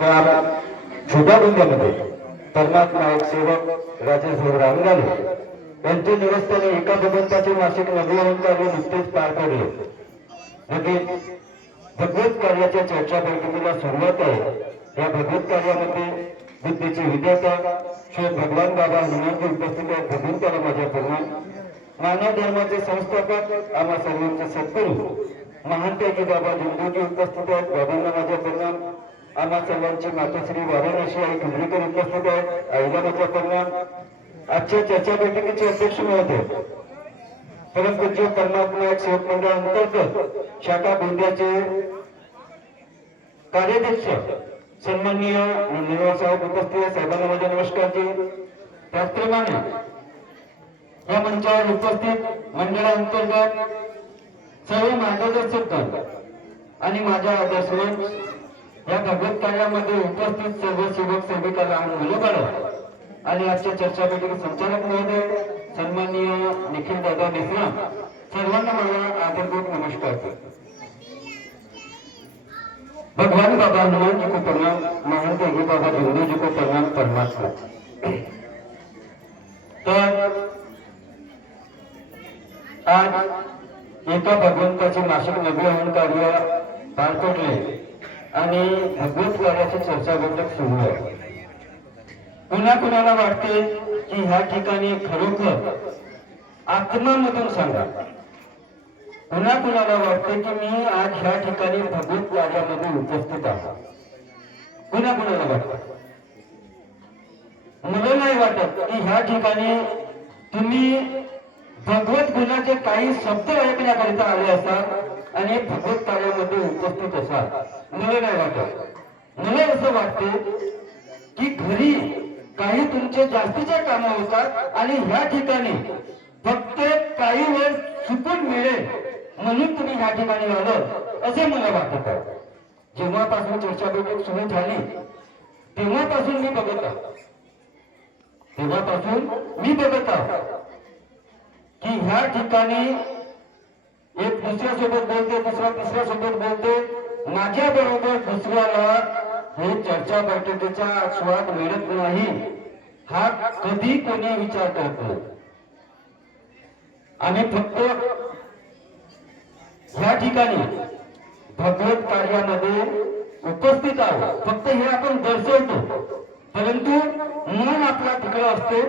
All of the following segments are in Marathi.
त्या छोट्या गुंत्यामध्ये तरनाथ नायक सेवक राजेश भाऊ रांगाले यांचे निरस्ताने एका भगवंताचे मासिक नवीन कार्य नुकतेच पार पडले. लगेच भगवत कार्याच्या चर्चा बैठकीला सुरुवात आहे. या भगवत कार्यामध्ये बुद्धीचे विद्यार्थ्या श्री भगवान बाबा हनुमानजी उपस्थित आहेत. भगवंताला माझ्या प्रणाम मानव धर्माचे संस्थापक आम्हा सर्वांचे सद्गुरू. महान पैकी बाबा लिंबूजी उपस्थित आहेत. बाबांना माझ्या प्रणाम आम्हा सर्वांची मातोश्री वाराणसी आणि कुंभरीकर उपस्थित आहेत आयोजनाच्या माझा आजच्या चर्चा बैठकीचे अध्यक्ष महोदय परमपूज्य परमात्मा सेवक मंडळ अंतर्गत शाखा गोंदियाचे कार्याध्यक्ष सन्माननीय निवास साहेब उपस्थित आहेत. साहेबांना माझा नमस्कारजी त्याचप्रमाणे या मंचावर उपस्थित मंडळांतर्गत सर्व मार्गदर्शक आणि माझ्या आदर्शवन या भगवत कार्यामध्ये उपस्थित सर्व सेवक सेविका लहान मुलं बाळं आणि आजच्या चर्चा बैठकीत संचालक महोदय सन्माननीय निखिल दादा मिश्रा सर्वांना मला आदरपूर्वक नमस्कार भगवान बाबा हनुमान जी को प्रणाम महान देवी बाबा बिंदू जी को प्रणाम परमात्मा. तर आज एका भगवंताचे नाशिक नवीन कार्य पार पडले. आणि भगवत कार्याची चर्चा बैठक सुरू आहे. पुन्हा कुणाला वाटते की ह्या ठिकाणी खरोखर आत्मामधून सांगा? पुन्हा कुणाला वाटते की मी आज ह्या ठिकाणी भगवत कार्यामध्ये उपस्थित आहे? पुन्हा कुणाला वाटत? मला नाही वाटत की ह्या ठिकाणी तुम्ही भगवत गुणाचे काही शब्द ऐकण्याकरिता आले असाल. आणि भगवत कार्यामध्ये उपस्थित असाल. मला काय वाटत. मला असं वाटते की घरी काही तुमचे जास्तीच्या काम होतात आणि ह्या ठिकाणी फक्त काही वेळ सुकून मिळेल म्हणून तुम्ही ह्या ठिकाणी आलं असे मला वाटत आहे. जेव्हापासून चर्चा बैठक सुरू झाली तेव्हापासून मी बघत आहोत तेव्हापासून मी बघत आहोत की ह्या ठिकाणी एक दुसऱ्या सोबत बोलते दुसरा तिसऱ्यासोबत बोलते. माझ्या बरोबर दुसऱ्याला हे चर्चा बैठकीचा स्वाद मिळत नाही. हा कधी कोणी विचार करत? नाही आम्ही फक्त ह्या ठिकाणी भगवत कार्यामध्ये उपस्थित आहोत. फक्त हे आपण दर्शवतो. परंतु मन आपला तिकडं असते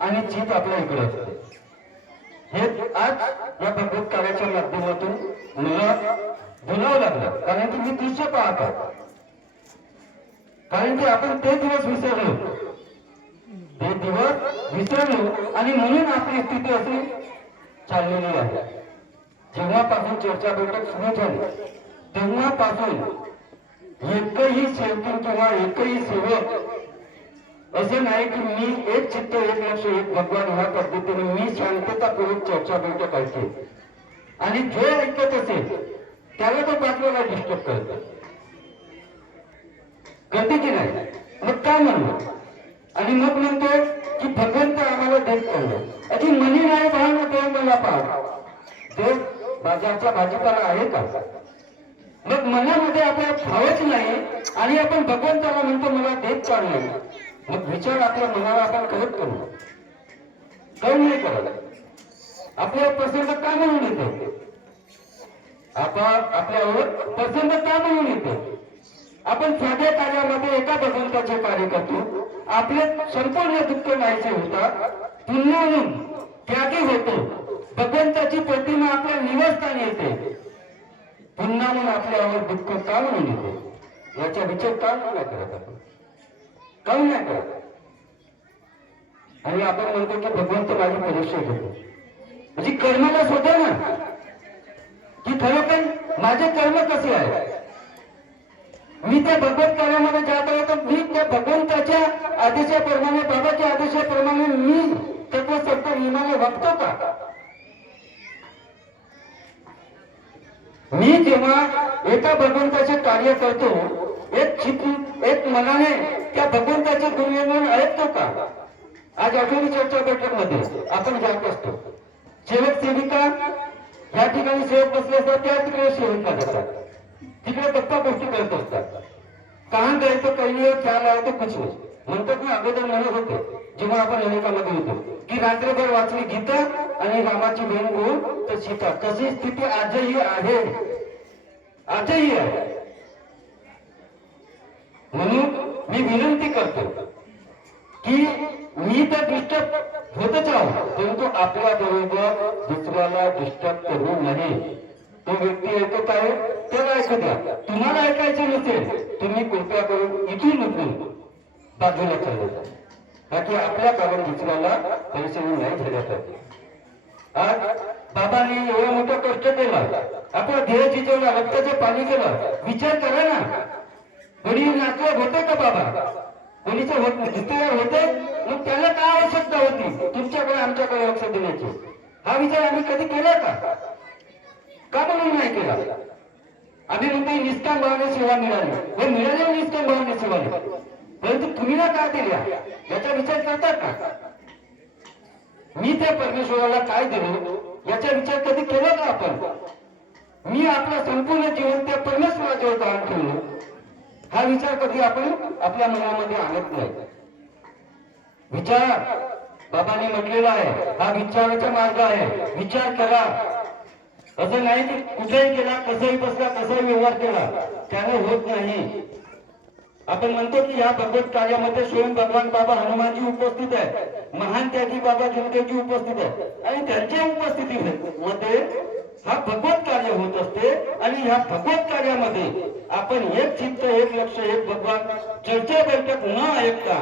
आणि चित आपल्या इकडे असते. हेच आज या भगवत कार्याच्या माध्यमातून मला बोलावं लागलं. कारण की मी दृश्य पाहतो कारण की आपण ते दिवस विसरलो. ते दिवस विसरलो आणि म्हणून आपली स्थिती अशी चाललेली आहे. जेव्हापासून चर्चा बैठक सुरू झाली तेव्हापासून एकही सेवकी किंवा एकही सेवक असे नाही की मी एक चित्त एक लक्ष एक भगवान ह्या पद्धतीने मी शांततापूर्वक चर्चा बैठक ऐकते आणि जो ऐकत असेल त्याला तो बातम्याला डिस्टर्ब करतो. करते की नाही? मग काय म्हणलं? आणि मग म्हणतो की भगवंत आम्हाला देत पडलं अशी मनी नाही भावना देव मला पाह. देव बाजारचा भाजीपाला आहे का? मग मनामध्ये आपला भावच नाही आणि आपण भगवंताला म्हणतो मला देत का मग विचार आपल्या मनाला आपण करत करू. काऊन नाही करत आपल्या प्रसंग का म्हणून येतो आपण आपल्यावर पसंत का म्हणून येतो आपण साध्या कार्यामध्ये एका भगवंताचे कार्य करतो. आपले संपूर्ण दुःख नाहीसे होतात पुन्हा म्हणून त्यागी होतो. भगवंताची प्रतिमा आपल्या निवासस्थानी येते. पुन्हा म्हणून आपल्यावर दुःख का म्हणून येते? याचा विचार का नाही करत आपण काही नाही करत. आणि आपण म्हणतो की भगवंत माझी परीक्षा घेतो. म्हणजे कर्माला शोधा ना. की खरोखर माझे कर्म कसे आहे मी त्या भगवत कार्यामध्ये जात आहे तर मी त्या भगवंताच्या आदेशाप्रमाणे बाबाच्या आदेशाप्रमाणे मी तत्व सत्य नियमाने वागतो का? मी जेव्हा एका भगवंताचे कार्य करतो एक चित एक मनाने त्या भगवंताचे गुणविमान ऐकतो का? आज आठवणी चर्चा बैठकमध्ये आपण जात असतो. सेवक सेविका या ठिकाणी सेवक बसले असतात त्या तिकडे सेविका जातात तिकडे गप्पा गोष्टी करत असतात. कहाँ द्यायचं तो कहिए क्या लाए कुछ नाही. म्हणतात ना अगोदर म्हणत होते जेव्हा आपण अनेकामध्ये होतो की रात्रभर वाचली गीता आणि रामाची बहीण कोण तर सीता. तशी स्थिती आजही आहे. आजही आहे म्हणून मी विनंती करतो की मी तर डिस्टर्ब होतच राहू परंतु आपल्या बरोबर दुसऱ्याला डिस्टर्ब करू नये. तो व्यक्ती ऐकत आहे त्याला ऐकू द्या. तुम्हाला ऐकायचे नसेल तुम्ही कृपया करून इथून उठून बाजूला चालले जा बाकी आपल्या कारण दुसऱ्याला पैसे नाही झाल्या पाहिजे आज बाबाने एवढा मोठा कष्ट केला. आपला ध्येय जिजवला रक्ताचे पाणी केलं. विचार करा ना. कोणी नाचलं होते का बाबा? कोणीचे होत नाही होते? मग त्याला काय आवश्यकता होती? तुमच्याकडे आमच्याकडे लक्ष देण्याची. हा विचार आम्ही कधी केला का? का म्हणून नाही केला? आम्ही निष्काम भावाने सेवा मिळाली. हो, हे मिळाले निष्काम भावाने सेवा परंतु तुम्ही ना का दिल्या? याचा विचार करतात का? मी त्या परमेश्वराला काय दिलो? याचा विचार कधी केला का आपण? मी आपलं संपूर्ण जीवन त्या परमेश्वराच्या दान ठेवलं. हा विचार कधी आपण आपल्या मनामध्ये आणत नाही. विचार. बाबांनी म्हटलेला आहे हा विचाराचा मार्ग आहे. विचार करा. असं नाही की कुठेही केला कसंही बसला कसाही व्यवहार केला त्याने होत नाही. आपण म्हणतो की या भगवत कार्यामध्ये स्वयं भगवान बाबा हनुमानजी उपस्थित आहे महान त्यागी बाबा जनतेची उपस्थित आहे आणि त्यांच्या उपस्थितीमध्ये हा भगवत कार्य होत असते आणि ह्या भगवत कार्यामध्ये आपण एक चित्त एक लक्ष एक भगवान चर्चा बैठक न ऐकता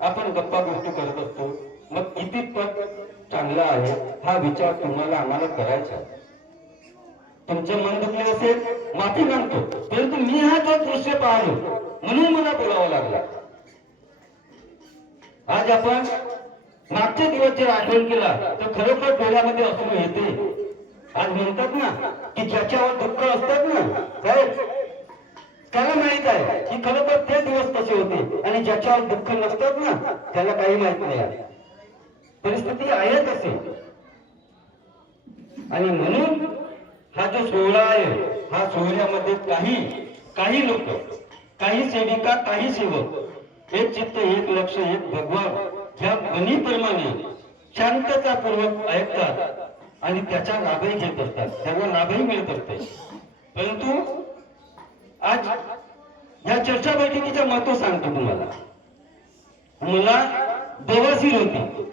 आपण गप्पा गोष्टी करत असतो. मग किती पद चांगला आहे हा विचार तुम्हाला आम्हाला करायचा तुमचं मन दुखले असेल माफी मागतो. परंतु मी हा जो दृश्य पाहिलो म्हणून मला बोलावं लागला. आज आपण मागचे दिवस जर आठवण केला तर खरोखर डोळ्यामध्ये अश्रू येते. आज म्हणतात ना की ज्याच्यावर दुःख असतात ना साहेब त्याला माहीत आहे की खरोखर ते दिवस कसे होते आणि ज्याच्यावर दुःख नसतात ना त्याला काही माहीत नाही परिस्थिती आहे तशी. आणि म्हणून हा जो सोहळा आहे हा सोहळ्यामध्ये काही काही लोक काही सेविका काही सेवक एक चित्त एक लक्ष एक भगवान ह्या मनीप्रमाणे शांततापूर्वक ऐकतात आणि त्याचा लाभही घेत असतात. त्यांना लाभही मिळत असते. परंतु आज या चर्चा बैठकीचं महत्त्व सांगतो तुम्हाला. मुला बवासीर होती.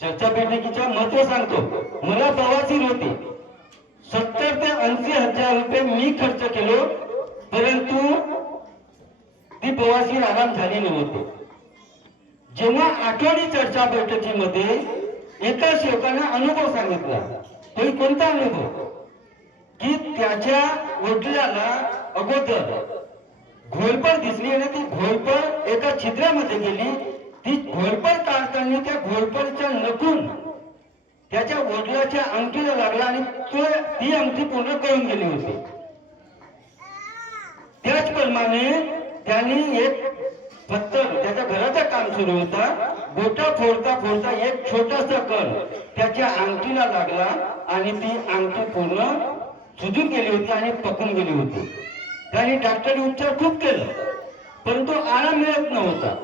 चर्चा बैठकीचं महत्त्व सांगतो. मुला बवासीर होती. सत्तर ते ऐंशी हजार रुपये मी खर्च केलो परंतु ती बवासीर आराम झाली नव्हती. जेव्हा आठवडी चर्चा बैठकीमध्ये एका सेवकानं अनुभव सांगितला. तो कोणता अनुभव? की त्याच्या वडिलाला अगोदर घोलपड दिसली आणि ती छिद्रामध्ये गेली ती घोलपड काढताना त्या घोलपडच्या नकून त्याच्या वडिलाच्या अंगठीला लागला आणि तो ती अंगठी पूर्ण करून गेली होती. त्याचप्रमाणे त्यांनी एक पत्तर त्याच्या घराचं काम सुरू होता. गोटा फोडता फोडता एक छोटासा कण त्याच्या अंगठीला लागला आणि ती अंगठी पूर्ण सुजून गेली होती आणि पकून गेली होती. त्यांनी डॉक्टरी उपचार खूप केलं. परंतु आराम मिळत नव्हता.